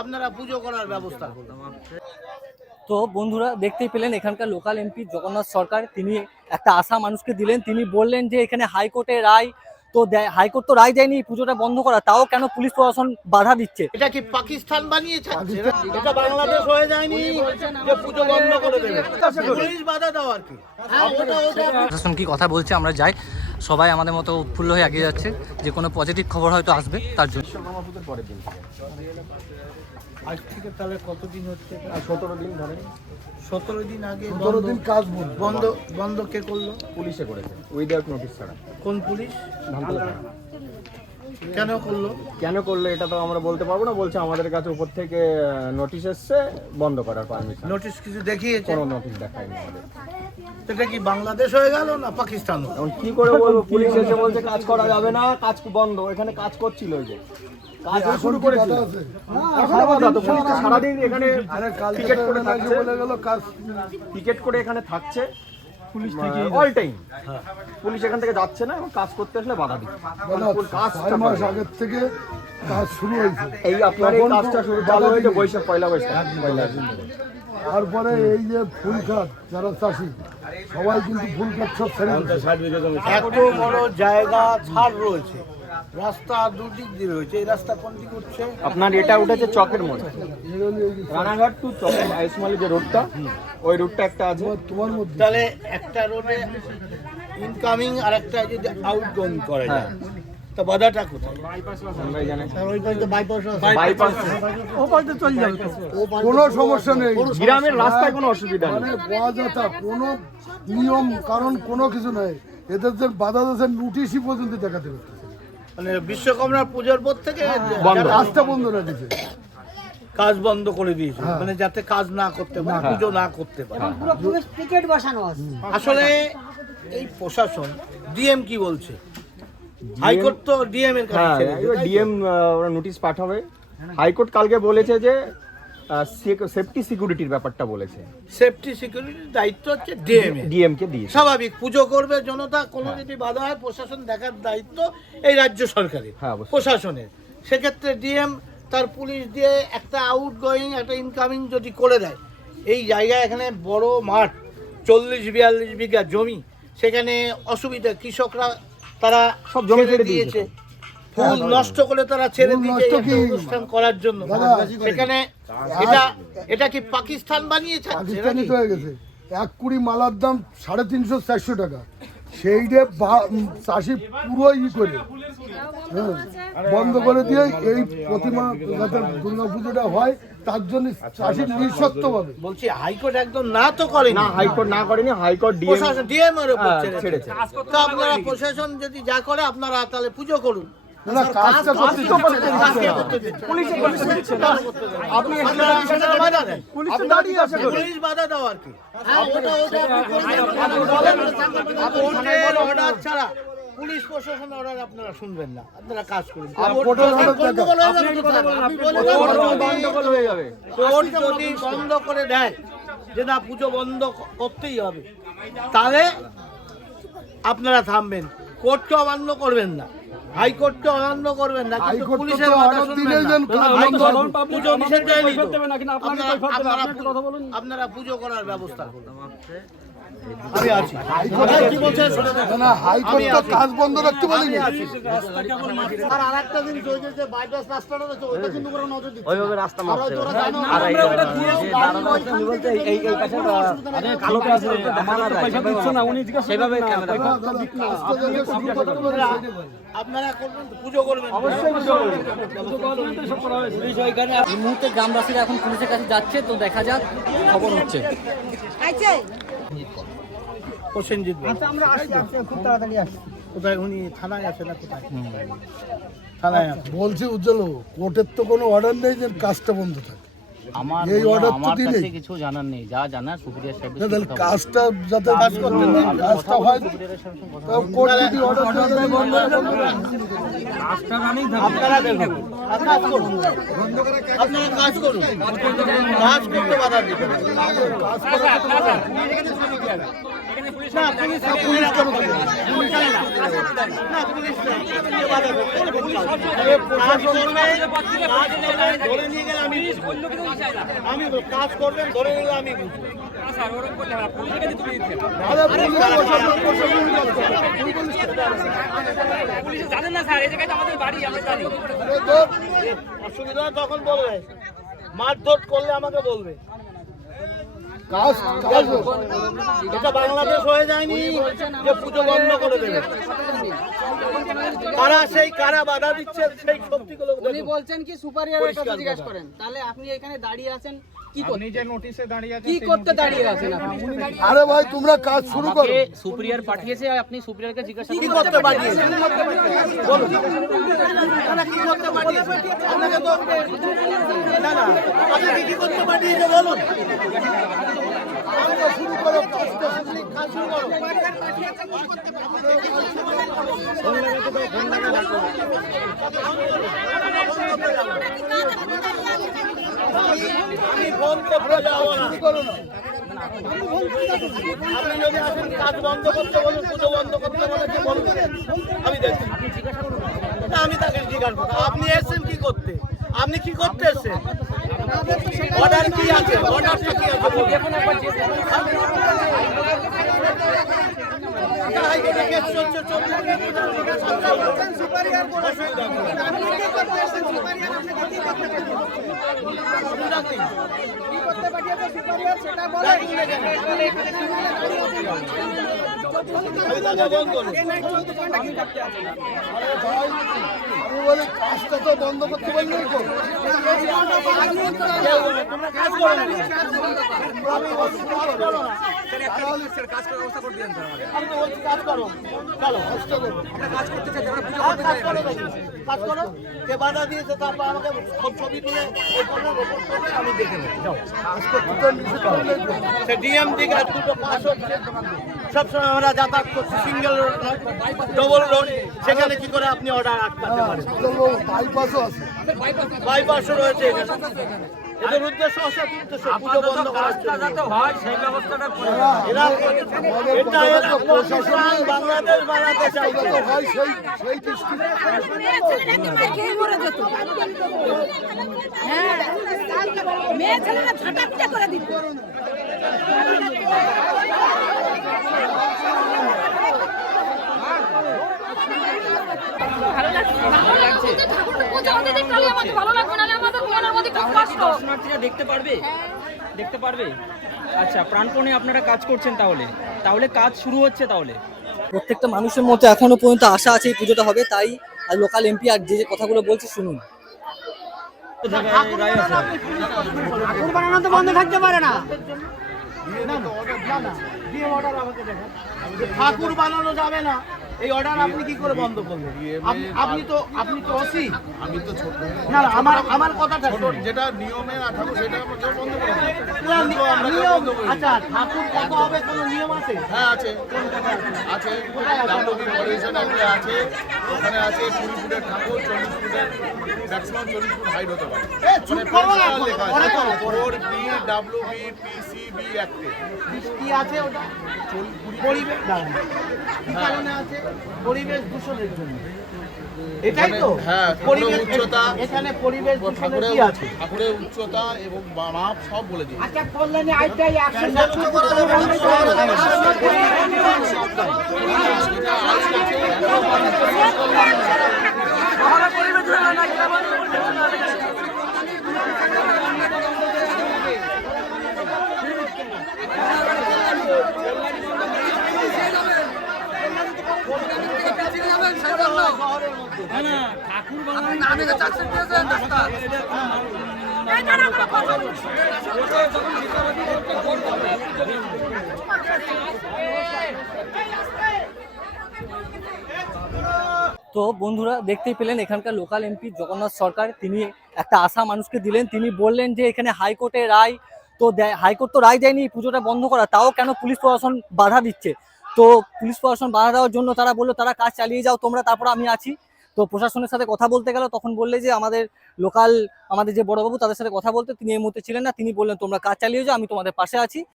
আপনারা পুজো করার ব্যবস্থা করুন। তো বন্ধুরা দেখতেই পেলেন এখানকার লোকাল এমপি জগন্নাথ সরকার তিনি একটা আশা মানুষকে দিলেন। তিনি বললেন যে এখানে হাইকোর্টের রায় তো হাইকোর্ট তো রায় দেয়নি পুজোটা বন্ধ করা, তাও কেন পুলিশ প্রশাসন বাধা দিচ্ছে? এটা কি পাকিস্তান বানিয়েছে? এটা বাংলাদেশ হয়ে যায়নি যে পুজো বন্ধ করে দেবে, পুলিশ বাধা দাও আর কি। প্রশাসন কি কথা বলছে আমরা যাই, সবাই আমাদের মতো উৎফুল্ল হয়ে এগিয়ে যাচ্ছে যে কোনো পজিটিভ খবর হয়তো আসবে তার জন্য। আজ থেকে তাহলে কতদিন হচ্ছে? 17 দিন ধরে। 17 দিন আগে 17 দিন কাজ বন্ধ বন্ধ কে করলো? পুলিশে করেছে উইদাউট নোটিশ ছাড়া। কোন পুলিশ? ধানতলা। কেন করলো? কেন করলো এটা তো আমরা বলতে পারবো না, বলছে আমাদের কাছে উপর থেকে নোটিশ এসছে বন্ধ করার পারমিশন। নোটিশ কিছু দেখিয়েছে? কোনো নোটিশ দেখায়নি আমাদের। এটা কি বাংলাদেশ হয়ে গেল না পাকিস্তান? এখন কি করে বলবো, পুলিশ এসে বলছে কাজ করা যাবে না, কাজ বন্ধ। এখানে কাজ করছিল ওই যে কাজ শুরু করেছিল। সারাদিন এখানে টিকেট করে থাকছে, টিকেট করে এখানে থাকছে পুলিশ থেকে অল টাইম। পুলিশ এখান থেকে যাচ্ছে না এবং কাজ করতে আসলে বাধা দিচ্ছে। কাজ 6 মাস আগের থেকে কাজ শুরু হয়েছে। এই আপনার এই কাজটা শুরু চালু হয়েছে বৈশাখ পয়লা বৈশাখ। তারপরে এই যে ফুল খাত যারা চাষি সবাই কিন্তু ফুল খাত সব ছেড়ে এত বড় জায়গা ছাড় রয়েছে, রাস্তা দুদিক দিয়ে রয়েছে, এই রাস্তা কোন দিক উঠছে? আপনার এটা উঠেছে চকের মোড়, রানাঘাট টু চকের আয়ুষ্মালি যে রোডটা, ওই রোডটা একটা আছে তোমার মধ্যে। তাহলে একটা রোডে ইনকামিং আর একটা যদি আউটগোয়িং করা যায় তো বাধাটা কোথায়? আমরাই জানি। বাইপাস কোনো সমস্যা নেই, গ্রামের রাস্তায় কোনো অসুবিধা নেই, বজাতা কোনো নিয়ম কারণ কোনো কিছু নাই। এদের যে বাধা দিয়েছে নোটিশই পর্যন্ত দেখাতে পারতেছে মানে বিশ্বকর্মা পুজোর পর থেকে রাস্তা বন্ধ রেখেছে, কাজ বন্ধ করে দিয়েছে, মানে যাতে কাজ না করতে পারে, পুজো না করতে পারে। আসলে এই প্রশাসন ডিএম কি বলছে? হাইকোর্ট তো ডিএম এর কাছে ছেড়ে দিয়েছে। ডিএম ওরা নোটিশ পাঠাবে। হাইকোর্ট কালকে বলেছে যে সেফটি সিকিউরিটির ব্যাপারটা বলেছে। সেফটি সিকিউরিটির দায়িত্ব হচ্ছে ডিএম কে দিয়ে স্বাভাবিক পুজো করবে জনতা, কোনো যদি বাধা হয় প্রশাসন দেখার দায়িত্ব এই রাজ্য সরকারের, প্রশাসনের। সেক্ষেত্রে ডিএম তার পুলিশ দিয়ে একটা আউটগোয়িং একটা ইনকামিং যদি করে দেয়, এই জায়গায় এখানে বড় মাঠ 40-42 বিঘা জমি, সেখানে অসুবিধা, কৃষকরা তারা সব জমি ছেড়ে দিয়েছে, ফুল নষ্ট করে তারা ছেড়ে দিয়েছে অনুষ্ঠান করার জন্য। সেখানে এটা কি পাকিস্তান বানিয়েছে? পাকিস্তানি তো হয়ে গেছে। 1 কুড়ি মালার দাম 350-400 টাকা, সেইটা চাষি পুরো করে বন্ধ করে দিয়ে এই প্রতিমা যাতে দুর্গা পুজোটা হয় তার জন্য চাষির নিঃশর্ত পাবে। বলছি হাইকোর্ট একদম না তো করেনি। না, হাইকোর্ট না করেনি, হাইকোর্ট ডিএম এর উপর ছেড়েছে। তো আপনারা প্রশাসন যদি যা করে আপনারা তাহলে পুজো করুন। না, কাজটা করতে পুলিশ বাধা দাও আর কি। অর্ডার ছাড়া পুলিশ প্রশাসন অর্ডার আপনারা শুনবেন না, আপনারা কাজ করুন। কোর্ট যদি বন্ধ করে দেয় যে না পুজো বন্ধ করতেই হবে, তাহলে আপনারা থামবেন। কোর্টকে অমান্য করবেন না, হাইকোর্টকে অমান্য করবেন না, কিন্তু পুলিশের কথা শুনবেন না। পুজো নিষেধ দেয়নি তো, আপনারা পুজো করার ব্যবস্থা করুন। আমি আছি। কি বলছেন? না, হাইকোর্ট তো কাজ বন্ধ রাখতে বলেনি। আর আরেকটা জিনিস হয়েছে যে বাইপাস রাস্তাটা রয়েছে, ওইটা কিন্তু করে নজর দিচ্ছে। ওইভাবে রাস্তা মাপছে। আমরা ওটা দিয়ে এই পাশে কালো কাজ পয়সা দিচ্ছে না, উনি সেভাবে আপনারা করবেন, পুজো করবেন, অবশ্যই পুজো করবেন। এই মুহূর্তে গ্রামবাসীরা এখন পুলিশের কাছে যাচ্ছে, তো দেখা যাক খবর হচ্ছে। প্রসেনজিৎ আমরা খুব তাড়াতাড়ি আসছি। কোথায় উনি? থানায় আছে না কোথায়? থানায় আছে। বলছি উজ্জ্বল, কোর্টের তো কোনো অর্ডার নেই যে কাজটা বন্ধ থাকে। এই অর্ডার তো দিলে কিছু জানার নেই, যা জানা সুপ্রিয়া সাহেব। তাহলে কাজটা যাতে কাজটা হয়, কোর্ট যদি অর্ডার দেয় বন্ধ আপনারা দেখুন, কাজ করুন, আপনারা কাজ করুন, কাজ করতে বাধা দিবেন। পুলিশ কেন দেবে? না, পুলিশ না। কে বাধা দেবে? কাজ করবে, ধরে নিয়ে গেলে আমি কাজ করবেন, ধরে নিয়ে গেলে আমি বুঝবো। অসুবিধা তখন বলবে, মারধর করলে আমাকে বলবে। কাজ কাজ এটা বাংলাদেশ হয়ে যায়নি যে পুজো বন্ধ করে দেবে। কারা বাধা দিচ্ছে সেই শক্তিগুলো উনি বলছেন কি সুপারিয়ারের কাছে জিজ্ঞাসা করেন, তাহলে আপনি এখানে দাঁড়িয়ে আছেন কি করতে? নিজে নোটিশে দাঁড়িয়ে আছেন, কি করতে দাঁড়িয়ে আছেন আপনি? আরে ভাই তোমরা কাজ শুরু করো। সুপিরিয়র পাঠিয়েছে, আপনি সুপিরিয়রকে জিজ্ঞাসা কি করতে পাঠিয়েছে? বলুন। আপনারা কি করতে পাঠিয়েছে? আপনাকে তো না না, আপনাকে কি করতে পাঠিয়েছে বলুন। শুরু করো, কাজ শুরু করো। আমি ফোন করতে যাবো না। আপনি যদি আসেন কাজ বন্ধ করতে বলুন, পুজো বন্ধ করতে বলেছে বলুন, আমি দেখছি। না, আমি তাকে জিজ্ঞাসা করবো আপনি এসেছেন কি করতে? আপনি কি করতে এসেছেন? অর্ডার কি আছে? অর্ডারটা কি আছে? আমি বলি কাজটা তো বন্ধ করতে পারি নাই তো। কাজ করো, কে বাধা দিয়েছে তারপর আমাকে ছবি তুলে আমি দেখে নেব। সে ডিএম দিকে আজ দুটো পাস হচ্ছে, সবসময় আমরা যাতায়াত করছি, সিঙ্গেল রোড নয়, ডবল রোড। সেখানে কি করে আপনি অর্ডার আটকাতে পারেন? বাইপাসও আছে। বাইপাসও রয়েছে এখানে। এদের উদ্দেশ্য আছে পুজো বন্ধ করার জন্য। বাংলাদেশ বানাতে চাইছে। ভাই সেই সেই দৃষ্টি মেয়ে ছেলেরা ঝাঁটা পিটা করে দিত। দর্শনার্থীরা দেখতে পারবে? দেখতে পারবে? আচ্ছা, প্রাণপণে আপনারা কাজ করছেন, তাহলে কাজ শুরু হচ্ছে। তাহলে প্রত্যেকটা মানুষের মধ্যে এখনো পর্যন্ত আশা আছে এই পুজোটা হবে, তাই আর লোকাল এমপি আর যে যে কথাগুলো বলছে শুনুন। ঠাকুর বানানো তো বন্ধ থাকতে পারে না। ঠাকুর বানানো যাবে না, এই অর্ডার আপনি কি করে বন্ধ করবেন? আপনি তো ওসি। আমি তো ছোট না না, আমার কথাটা শুনুন। যেটা নিয়মে ঠাকুর সেটা বন্ধ করে দিই। নিয়ম, আচ্ছা ঠাকুর কত হবে কোনো নিয়ম আছে? হ্যাঁ আছে, আছে ডাব্লিউবি ফরেস্ট অ্যাক্টে আছে, ওখানে আছে 20 ফুটের ঠাকুর, 40 ফুটের ম্যাক্সিমাম 40 ফুট হাইট হতে পারে। চুপ করো না, লেখা পরে আছে করো। 4B WB PCB অ্যাক্টে। কি আছে ওটা? পরিবেশ দাঁড়ান। কি কারণে আছে? পরিবেশ দূষণের জন্য। এটাই তো? হ্যাঁ, পরিবেশ উচ্চতা, এখানে পরিবেশ দূষণের কি আছে? ঠাকুরের উচ্চতা এবং মাপ সব বলে দিই। আচ্ছা, কল্যাণী আইটাই অ্যাকশন তো বন্ধুরা দেখতেই পেলেন এখানকার লোকাল এমপি জগন্নাথ সরকার তিনি একটা আশা মানুষকে দিলেন। তিনি বললেন যে এখানে হাইকোর্টের রায় তো হাইকোর্ট তো রায় দেয়নি পুজোটা বন্ধ করা, তাও কেন পুলিশ প্রশাসন বাধা দিচ্ছে। তো পুলিশ প্রশাসন বাধা দেওয়ার জন্য তারা বললো তারা কাজ চালিয়ে যাও তোমরা, তারপর আমি আছি। তো প্রশাসনের সাথে কথা বলতে গেল, তখন বললে যে আমাদের যে বড়বাবু তাদের সাথে কথা বলতে, তিনি এই মুহূর্তে ছিলেন না। তিনি বললেন তোমরা কাজ চালিয়ে যাও, আমি তোমাদের পাশে আছি।